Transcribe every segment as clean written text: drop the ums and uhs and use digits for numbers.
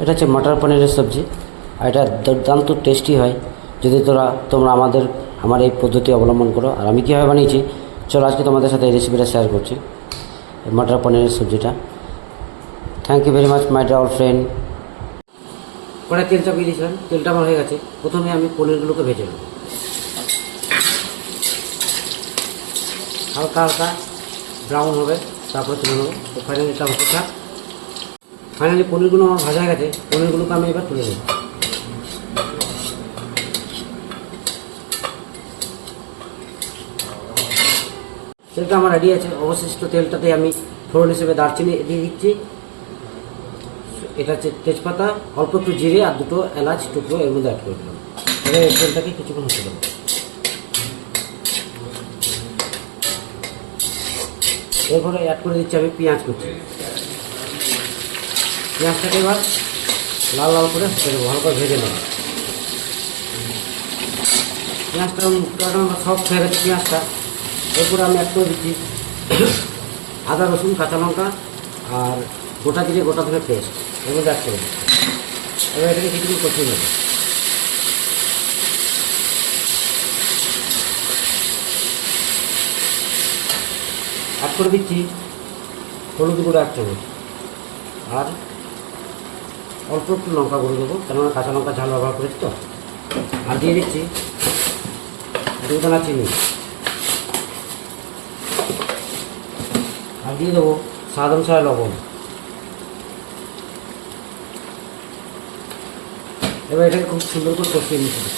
এটা হচ্ছে মটর পনিরের সবজি, আর এটা দুর্দান্ত টেস্টি হয় যদি তোমরা আমার এই পদ্ধতি অবলম্বন করো। আর আমি কীভাবে বানিয়েছি চলো আজকে তোমাদের সাথে এই রেসিপিটা শেয়ার করছি, মটর পনিরের সবজিটা। Thank you very much my dear friend. কড়াই তেল চাপিয়ে দিয়েছিলাম, তেলটা আমার হয়ে গেছে। প্রথমে আমি পনিরগুলোকে ভেজে নেব, হালকা হালকা ব্রাউন হবে, তারপরে তুলে নেবো। তো ফাইনালি এটা হচ্ছে ফাইনালি পনিরগুলো আমার ভাজা হয়ে গেছে। পনিরগুলোকে আমি এবার তুলে নেব। তেলটা আমার রেডি আছে। অবশিষ্ট তেলটাতে আমি ফোড়ন হিসেবে দারচিনি দিয়ে দিচ্ছি। এটা হচ্ছে তেজপাতা, অল্প একটু জিরে আর দুটো এলাচ টুকরো এর মধ্যে অ্যাড করে দিলাম। এবার এই তেলটাকে কিছুক্ষণ হতে দেবো। এরপরে অ্যাড করে দিচ্ছি আমি পেঁয়াজ কুচি। পেঁয়াজটাকে এবার লাল লাল করে হতে দেবো, ভালো করে ভেজে নেব। পেঁয়াজটা সফট হয়ে গেছে পেঁয়াজটা। এরপরে আমি অ্যাড করে দিচ্ছি আদা রসুন কাঁচা লঙ্কা আর গোটা জিরে গোটা ধরে পেস্ট এর মধ্যে অ্যাড করে দিচ্ছি। এবার এটাকে কিছুদিন কষিয়ে নেব। অ্যাড করে দিচ্ছি হলুদ গুঁড়ো 1 চামচ আর অল্প একটু লঙ্কা গুঁড়ো দেবো, কেননা কাঁচা লঙ্কা ঝাল ব্যবহার করেছি তো। আর দিয়ে দিচ্ছি 2 দানা চিনি, আর দিয়ে দেবো স্বাদ অনুসারে লবণ। এবার এটাকে খুব সুন্দর করে কষিয়ে নিতে হবে।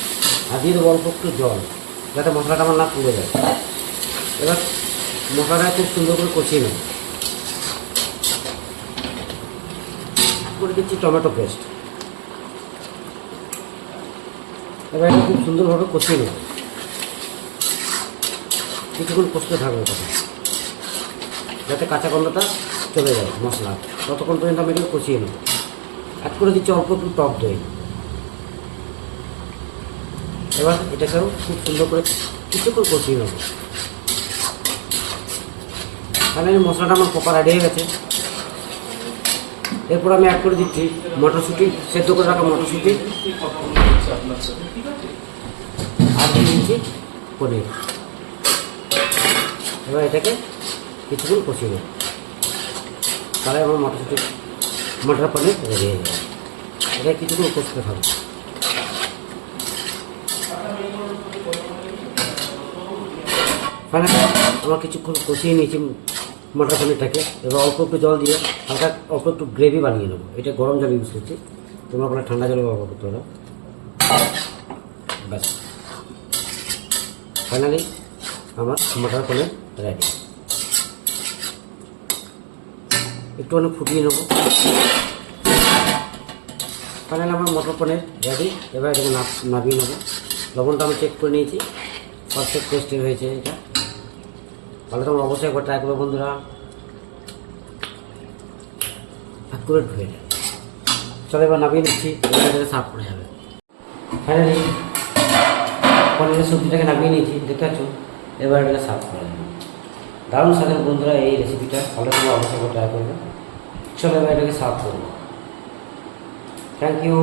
আর দিয়ে দেবো অল্প একটু জল, যাতে মশলাটা আমার না পুড়ে যায়। এবার মশলাটা খুব সুন্দর করে কষিয়ে নেব। করে দিচ্ছি টমেটো পেস্ট। এবার এটা খুব সুন্দরভাবে কষিয়ে নেব। কিছুক্ষণ কষতে থাকবে তখন, যাতে কাঁচা গন্ধটা চলে যায় মশলা, ততক্ষণ পর্যন্ত আমি এটাকে কষিয়ে নেব। অ্যাড করে দিচ্ছি অল্প একটু টক দই। এবার এটাকেও খুব সুন্দর করে কিছুক্ষণ কষিয়ে নেব। তাহলে মশলাটা আমার কপা রেডি হয়ে গেছে। এরপর আমি অ্যাড করে দিচ্ছি মটরশুঁটি, সেদ্ধ করে রাখা মটরশুঁটি, আর দিয়ে দিচ্ছি পনির। এবার এটাকে কিছুক্ষণ কষিয়ে নেব, তাহলে আমার মটর পনির রেডি হয়ে যাবে। এটা কিছুক্ষণ কষতে থাকবে। ফাইনালি আমার কিছুক্ষণ কষিয়ে নিয়েছি মটর পনিরটাকে। এবার অল্প একটু জল দিয়ে হালকা অল্প একটু গ্রেভি বানিয়ে নেবো। এটা গরম জল ইউজ করছি, তোমরা ওখানে ঠান্ডা জল ব্যবহার করতে পারো। ব্যাস ফাইনালি আমার মটর পনির রেডি। একটুখানি ফুটিয়ে নেবো। ফাইনালি আমার মটর পনির রেডি। এবার এটাকে নামিয়ে নেবো। লবণটা আমি চেক করে নিয়েছি, পারফেক্ট টেস্টের হয়েছে এটা। তাহলে তোমরা অবশ্যই একবার ট্রাই করবে বন্ধুরা, অ্যাকুরেট হয়ে যায়। চলো এবার নামিয়ে নিচ্ছি, এবার এটাকে সার্ভ করে যাবে। ফাইনালি পনিরের সবজিটাকে নামিয়ে নিয়েছি, দেখতে পাচ্ছ। এবার এটাকে সার্ভ করে যাবে। দারুণ স্বাদের বন্ধুরা এই রেসিপিটা, তাহলে তোমরা অবশ্যই একবার ট্রাই করবে। চলো এবার এটাকে সার্ভ করবো। Thank you.